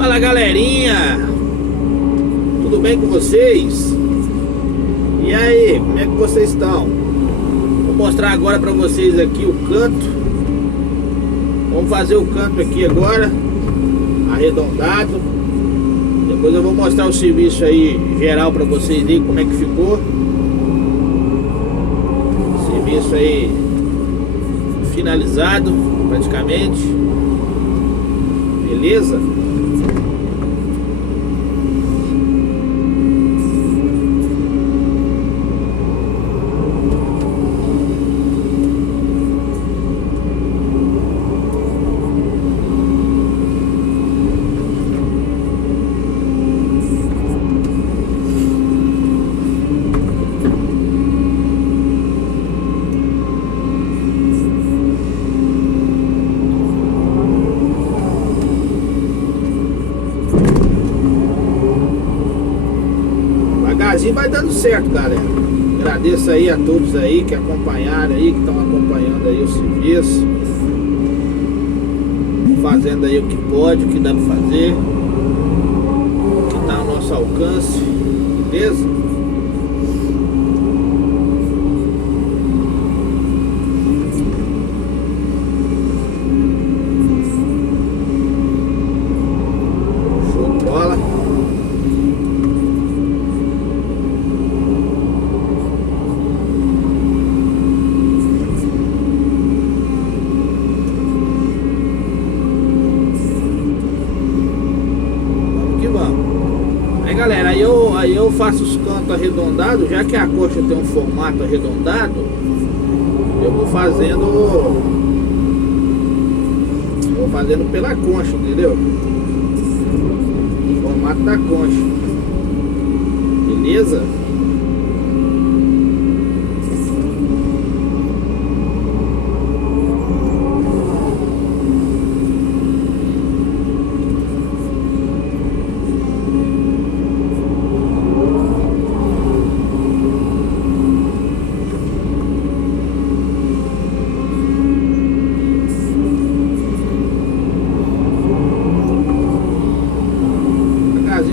Fala galerinha, tudo bem com vocês? E aí, como é que vocês estão? Vou mostrar agora pra vocês aqui o canto. Vamos fazer o canto aqui agora, arredondado. Depois eu vou mostrar o serviço aí geral pra vocês aí, como é que ficou. Serviço aí finalizado praticamente. Beleza? Devagarzinho vai dando certo, galera. Agradeço aí a todos aí que acompanharam aí, que estão acompanhando aí o serviço, fazendo aí o que pode, o que dá pra fazer, o que tá ao nosso alcance, beleza? Show de bola. Aí galera, aí eu faço os cantos arredondados, já que a coxa tem um formato arredondado, eu vou fazendo pela concha, entendeu? O formato da concha. Beleza?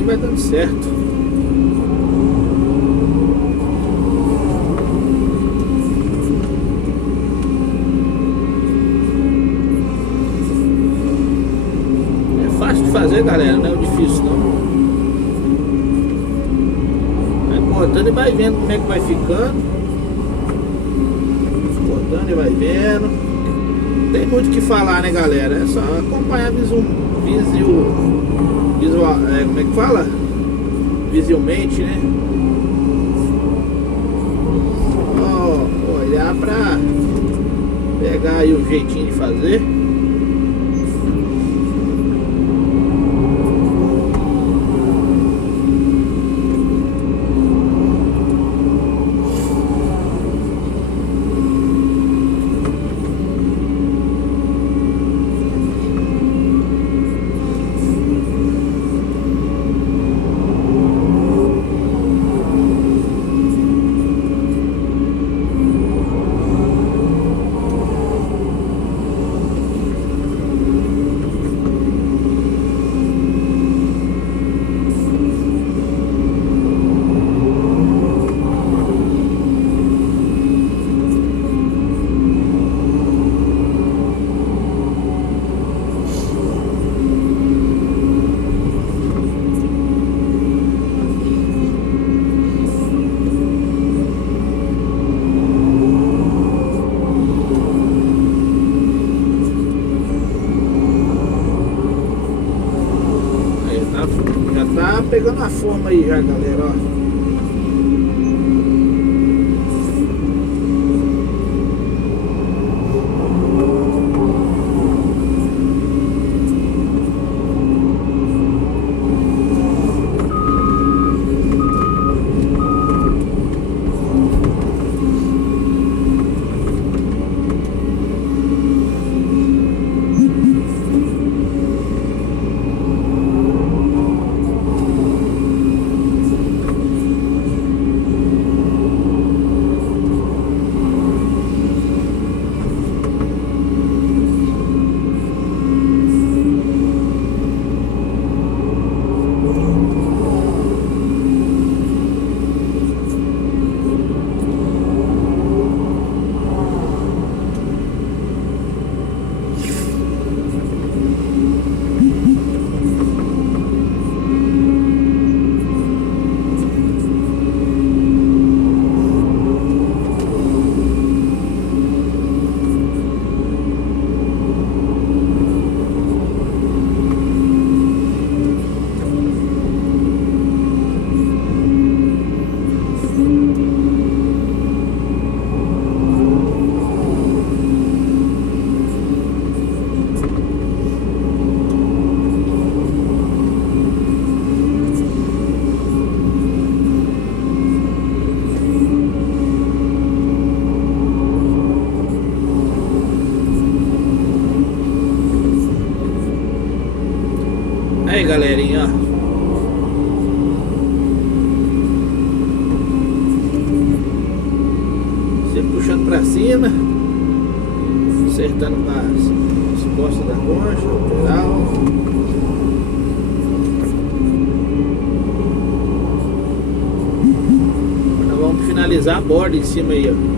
Vai dando certo. É fácil de fazer, galera, não é difícil não. Vai cortando e vai vendo como é que vai ficando. Cortando e vai vendo. Não tem muito o que falar, né, galera? É só acompanhar visual, como é que fala? Visualmente, né? Ó, olhar pra pegar aí o jeitinho de fazer. Já tá pegando a forma aí já, galera, ó. Aí, galerinha, ó. Sempre puxando pra cima, acertando com as costas da concha, lateral. Agora vamos finalizar a borda em cima aí, ó.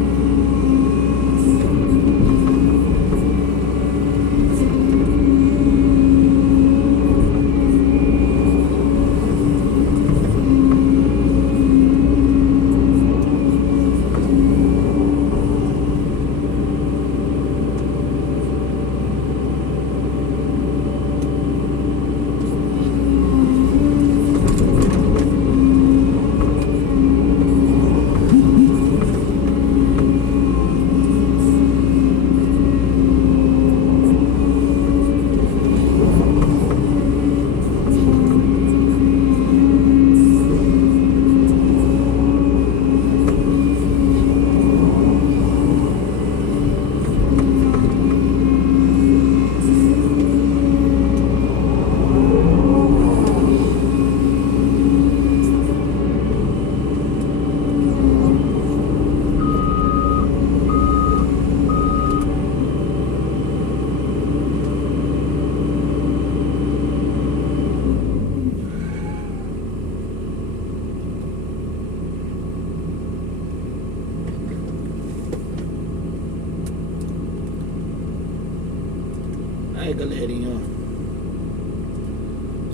Aí, galerinha, ó.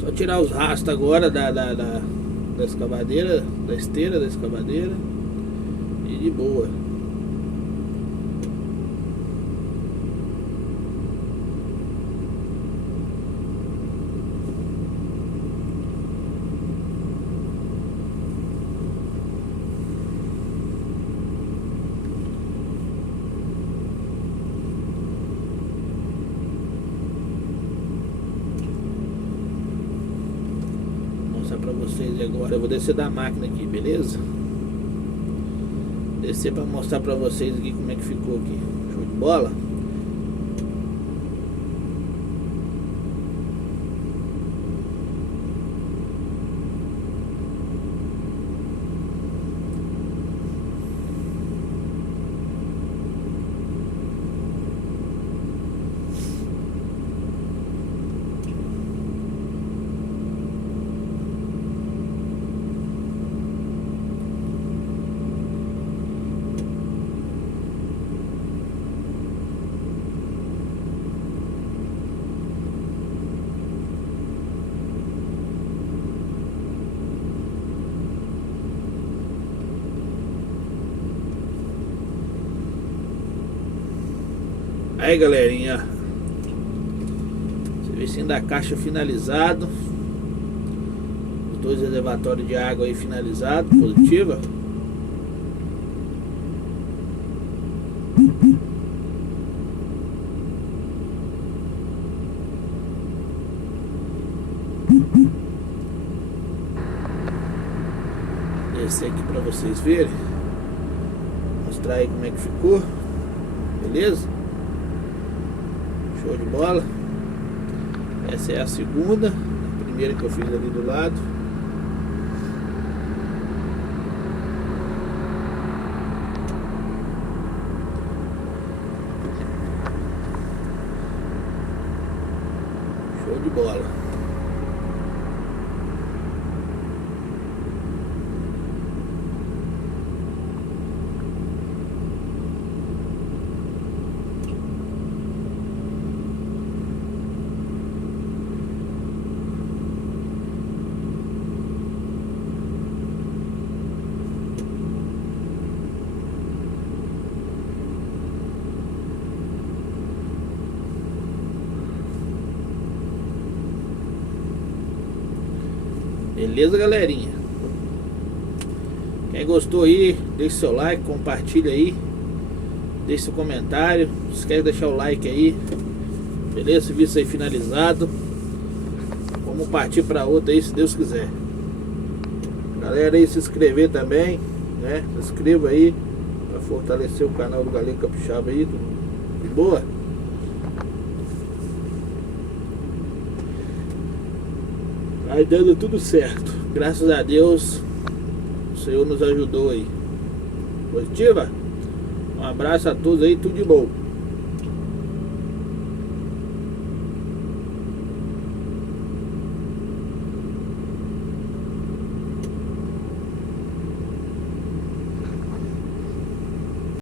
Só tirar os rastros agora da escavadeira, da esteira da escavadeira. E de boa. Pra vocês agora, eu vou descer da máquina aqui, beleza? Descer pra mostrar pra vocês aqui como é que ficou aqui. Show de bola? Aí, galerinha, serviço da caixa finalizado, os dois reservatórios de água aí finalizado, positiva. Descer aqui pra vocês verem, mostrar aí como é que ficou, beleza? Show de bola. Essa é a segunda, a primeira que eu fiz ali do lado. Show de bola. Beleza, galerinha? Quem gostou aí, deixe seu like, compartilha aí, deixe seu comentário, não esquece de deixar o like aí. Beleza? Serviço aí finalizado. Vamos partir para outra aí, se Deus quiser. Galera aí, se inscrever também, né? Se inscreva aí para fortalecer o canal do Galinho Capixaba aí, de boa? Aí dando tudo certo. Graças a Deus, o Senhor nos ajudou aí. Positiva? Um abraço a todos aí, tudo de bom.